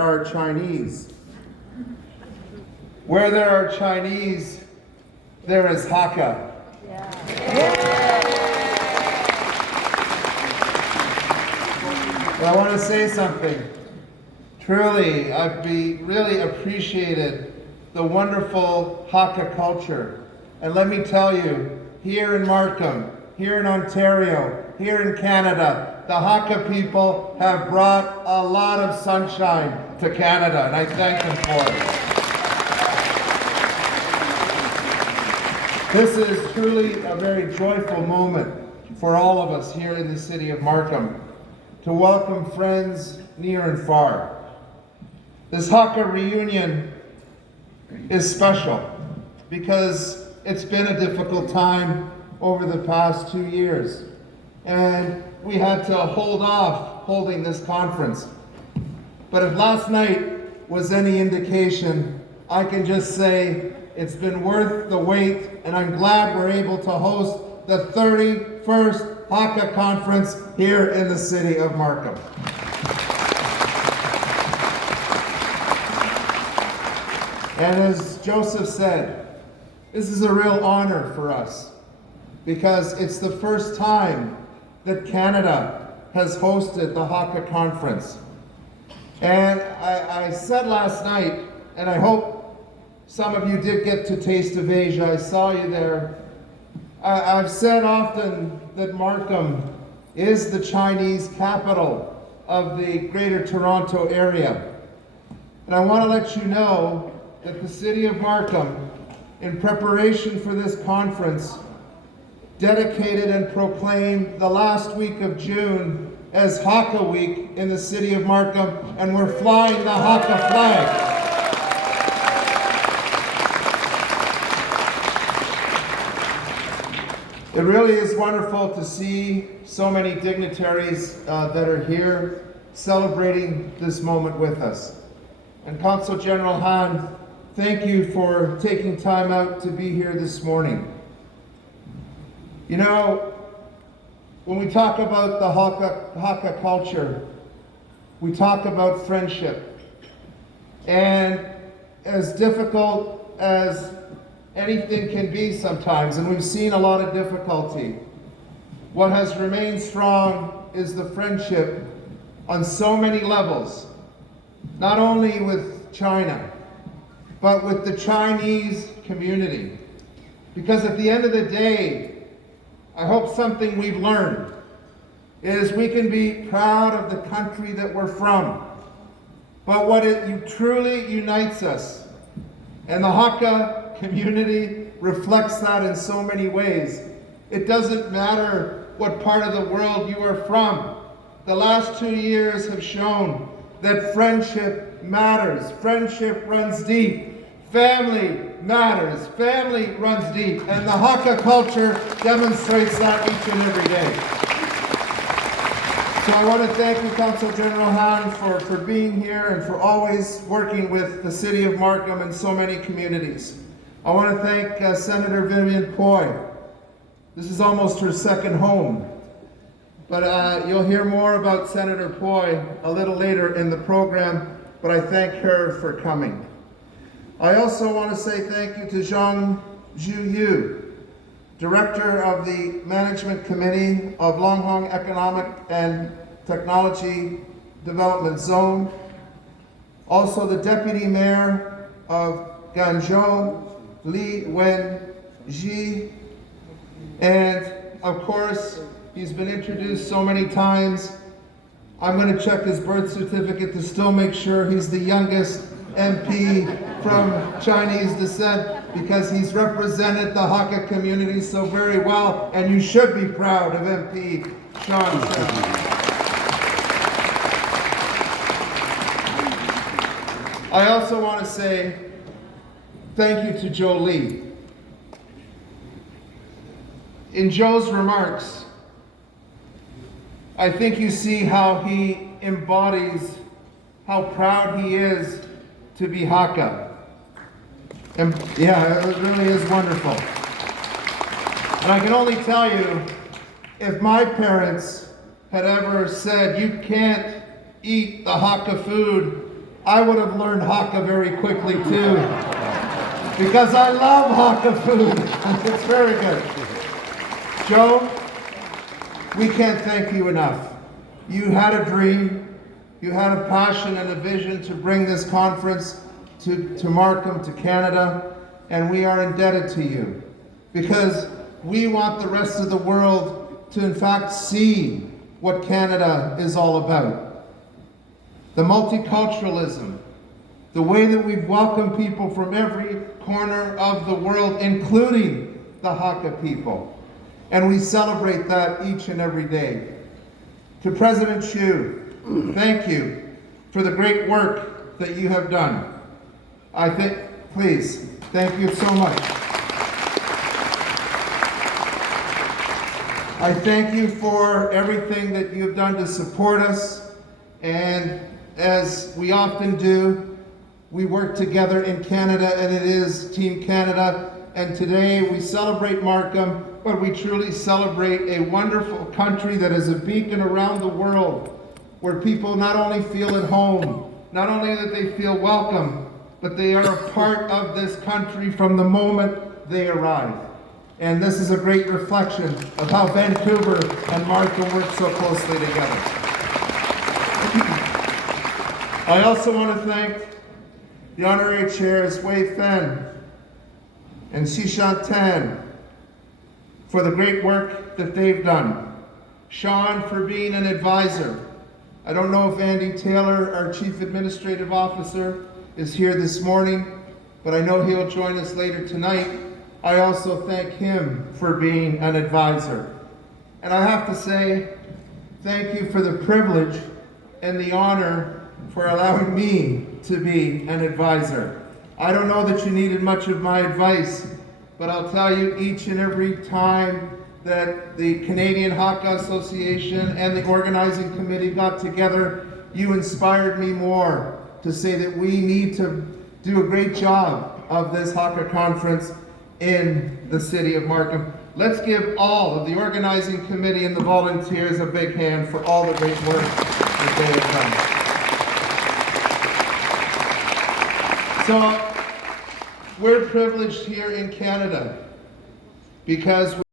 are Chinese. Where there are Chinese, there is Hakka. But I want to say something. Truly, I've really appreciated the wonderful Hakka culture. And let me tell you, here in Markham, here in Ontario, here in Canada, the Hakka people have brought a lot of sunshine to Canada, and I thank them for it. This is truly a very joyful moment for all of us here in the city of Markham to welcome friends near and far. This Hakka reunion is special because it's been a difficult time over the past 2 years, and we had to hold off holding this conference. But if last night was any indication, I can just say it's been worth the wait, and I'm glad we're able to host the 31st Hakka conference here in the city of Markham. And as Joseph said, this is a real honor for us because it's the first time that Canada has hosted the Hakka conference. And I said last night, and I hope some of you did get to Taste of Asia, I saw you there. I've said often that Markham is the Chinese capital of the Greater Toronto area. And I want to let you know that the city of Markham, in preparation for this conference, dedicated and proclaimed the last week of June as Hakka Week in the city of Markham, and we're flying the Hakka flag. It really is wonderful to see so many dignitaries that are here celebrating this moment with us. And Consul General Han, thank you for taking time out to be here this morning. You know, when we talk about the Hakka culture, we talk about friendship. And as difficult as anything can be sometimes, and we've seen a lot of difficulty, what has remained strong is the friendship on so many levels, not only with China, but with the Chinese community. Because at the end of the day, I hope something we've learned is we can be proud of the country that we're from, but what truly unites us, and the Hakka community reflects that in so many ways. It doesn't matter what part of the world you are from. The last 2 years have shown that friendship matters. Friendship runs deep. Family matters. Family runs deep. And the Hakka culture demonstrates that each and every day. So I want to thank you, Consul General Han, for being here and for always working with the city of Markham and so many communities. I want to thank Senator Vivian Poy. This is almost her second home. But you'll hear more about Senator Poy a little later in the program, but I thank her for coming. I also want to say thank you to Zhang Zhuyu, Director of the Management Committee of Longhong Economic and Technology Development Zone, also the Deputy Mayor of Guangzhou, Li Wenji, and of course, he's been introduced so many times. I'm going to check his birth certificate to still make sure he's the youngest MP from Chinese descent, because he's represented the Hakka community so very well, and you should be proud of MP Sean. I also want to say thank you to Joe Lee. In Joe's remarks, I think you see how he embodies how proud he is to be Hakka. And yeah, it really is wonderful. And I can only tell you, if my parents had ever said, you can't eat the Hakka food I would have learned Hakka very quickly too, because I love Hakka food. It's very good. Joe, we can't thank you enough. You had a dream, you had a passion and a vision to bring this conference to Markham, to Canada, and we are indebted to you, because we want the rest of the world to in fact see what Canada is all about. The multiculturalism, the way that we've welcomed people from every corner of the world, including the Hakka people. And we celebrate that each and every day. To President Xu, thank you for the great work that you have done. Please, thank you so much. I thank you for everything that you've done to support us, and as we often do, we work together in Canada, and it is Team Canada, and today we celebrate Markham, but we truly celebrate a wonderful country that is a beacon around the world, where people not only feel at home, not only that they feel welcome, but they are a part of this country from the moment they arrive. And this is a great reflection of how Vancouver and Markham work so closely together. I also want to thank the honorary chairs Wei Fen and Xishan Tan for the great work that they've done. Sean for being an advisor. I don't know if Andy Taylor, our Chief Administrative Officer, is here this morning, but I know he'll join us later tonight. I also thank him for being an advisor. And I have to say, thank you for the privilege and the honor for allowing me to be an advisor. I don't know that you needed much of my advice, but I'll tell you, each and every time that the Canadian Hakka Association and the organizing committee got together, you inspired me more to say that we need to do a great job of this Hakka conference in the city of Markham. Let's give all of the organizing committee and the volunteers a big hand for all the great work that they have done. So we're privileged here in Canada because